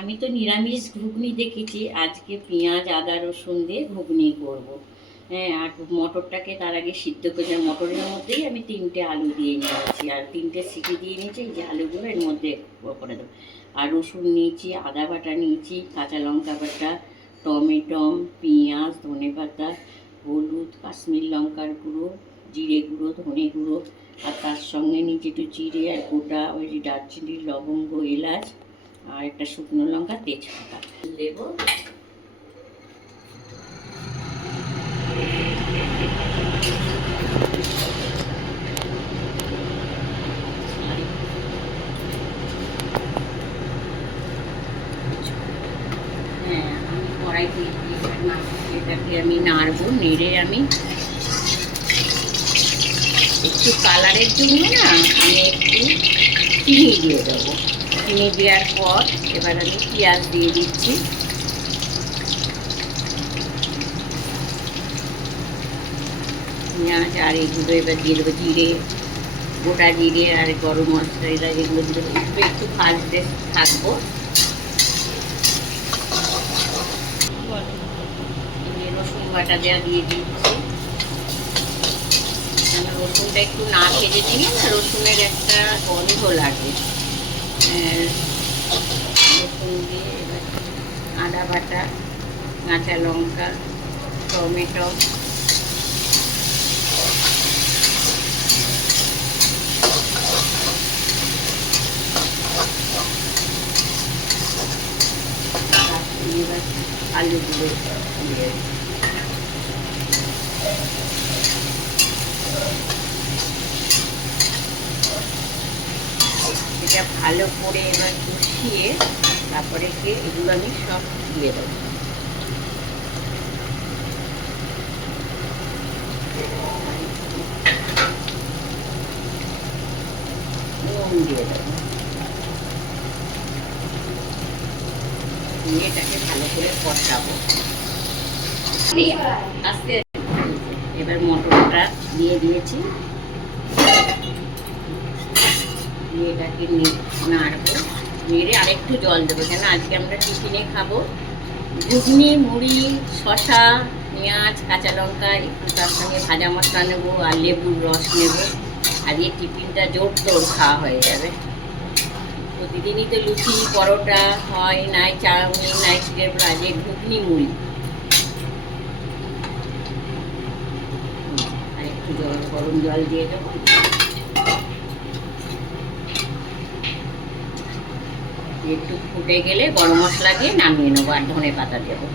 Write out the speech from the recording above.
আমি তো নিরামিষ ঘুগনি দেখেছি, আজকে পেঁয়াজ আদা রসুন দিয়ে ঘুগনি করব। হ্যাঁ, আর মটরটাকে তার আগে সিদ্ধ করে, মটরের মধ্যেই আমি 3টে আলু দিয়ে নিয়েছি আর 3টে সিটি দিয়ে নিয়েছি। এই যে আলুগুলো এর মধ্যে করে দেবো। আর রসুন নিয়েছি, আদা বাটা নিয়েছি, কাঁচা লঙ্কা বাটা, টমেটো, পেঁয়াজ, ধনেপাতা, হলুদ, কাশ্মীর লঙ্কার গুঁড়ো, জিরে গুঁড়ো, ধনে গুঁড়ো, আর তার সঙ্গে নিচে একটু জিরে আর গোটা ওই দারচিনি, লবঙ্গ, এলাচ আর একটা শুকনো লঙ্কা, তেজপাতা দেব। হ্যাঁ, আমি কড়াইতে এটাকে আমি নাড়বো, নেড়ে আমি একটু কালারের জন্য না আমি একটু চিনি দিয়ে দেবো। চিনি দেওয়ার পর এবার আমি পেঁয়াজ দিয়ে দিচ্ছি। পেঁয়াজ আর এগুলো এবার দিয়ে দেবো জিরে, গোটা জিরে আর গরম মশলা, এগুলো দিয়ে দেবো। একটু ভাজতে থাকবো। রসুন বাটা দেওয়া দিয়ে দিচ্ছি। রসুনটা একটু না ভেজে দিলে না রসুনের একটা গন্ধ লাগে। রসুন দিয়ে এবার আদা বাটা, কাঁচা লঙ্কা, টমেটো, এবার আলুগুলো দিয়ে এটা ভালো করে এবার কষিয়ে তারপরে এগুলো আমি সব দিয়ে দেবো। নুন দিয়ে দেবো, দিয়ে এটাকে ভালো করে কষাবো। আস্তে এবার মটরটা দিয়ে দিয়েছি, দিয়ে এটাকে নাড়বো, নেড়ে আরেকটু জল দেবো, কেন আজকে আমরা টিফিনে খাবো। ঘুগনি, মুড়ি, শসা, পেঁয়াজ, কাঁচা লঙ্কা, একটু তার সঙ্গে ভাজা মশলা নেবো আর লেবুর রস নেবো। আর এই টিফিনটা জোর তোর খাওয়া হয়ে যাবে। প্রতিদিনই তো লুচি পরোটা হয়, নাই চাউমিন, নাই চিড়ের প্লাজে, ঘুগনি মুড়ি। আর একটু গরম জল দিয়ে দেবো। একটু ফুটে গেলে গরম মশলা দিয়ে নামিয়ে নেবো আর ধনে পাতা দেবো।